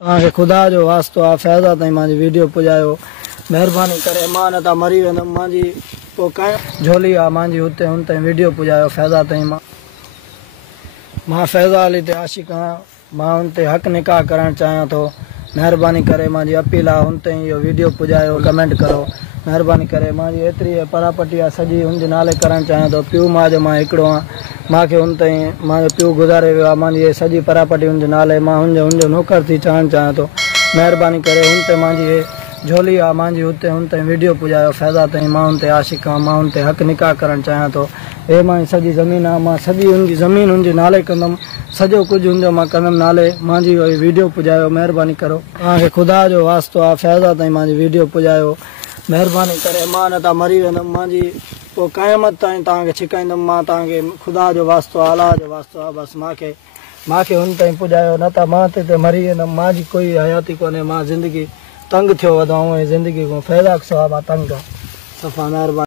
तव्हांखे खुदा जो वास्तो आहे फैज़ा ताईं मुंहिंजी वीडियो पुॼायो, महिरबानी करे। मां न त मरी वेंदुमि, मुंहिंजी पोइ कंहिं झोली आहे मुंहिंजी, हुते हुन ताईं वीडियो पुॼायो फैज़ा ताईं। मां फैज़ा अली ते आशिक़ आहियां, मां हुन ते हक़ निकाह करणु चाहियां थो। महिरबानी करे मुंहिंजी अपील आहे, हुन ताईं इहो वीडियो पुॼायो, कमेंट करो महिरबानी करे। मुंहिंजी एतिरी परापटी आहे सॼी हुनजे नाले करणु चाहियां थो। पीउ माउ जो मां हिकिड़ो आहियां, मूंखे हुन ताईं मुंहिंजो पीउ गुज़ारे वियो आहे, मुंहिंजी सॼी परापटी हुनजे नाले, मां हुनजो नौकर थी चवणु चाहियां थो। महिरबानी करे हुन ते मुंहिंजी झोली आहे मुंहिंजी, हुते हुन ताईं वीडियो पुॼायो फैज़ा ताईं। मां हुन ते आशिक़ आहियां, मां हुन ते हक़ निकाह करणु चाहियां थो। हे मुंहिंजी सॼी ज़मीन आहे, मां सॼी हुनजी ज़मीन हुनजे नाले कंदुमि, सॼो कुझु हुनजो मां कंदुमि नाले। मुंहिंजी वीडियो पुॼायो महिरबानी करो। तव्हांखे खुदा जो वास्तो आहे फैज़ा ताईं मुंहिंजी वीडियो पुॼायो, महिरबानी करे। मां न त मरी वेंदुमि, मुंहिंजी पोइ क़यामत ताईं तव्हांखे छिकाईंदुमि। मां तव्हांखे खुदा जो वास्तो आहे, अलाह जो वास्तो आहे, बसि मूंखे हुन ताईं पुॼायो, न त मां ते मरी वेंदुमि। मुंहिंजी कोई हयाती कोन्हे, मां ज़िंदगी तंग थियो वधां ऐं ज़िंदगी को फैज़ा सवाइ मां तंग आहे। सफ़ा महिरबानी।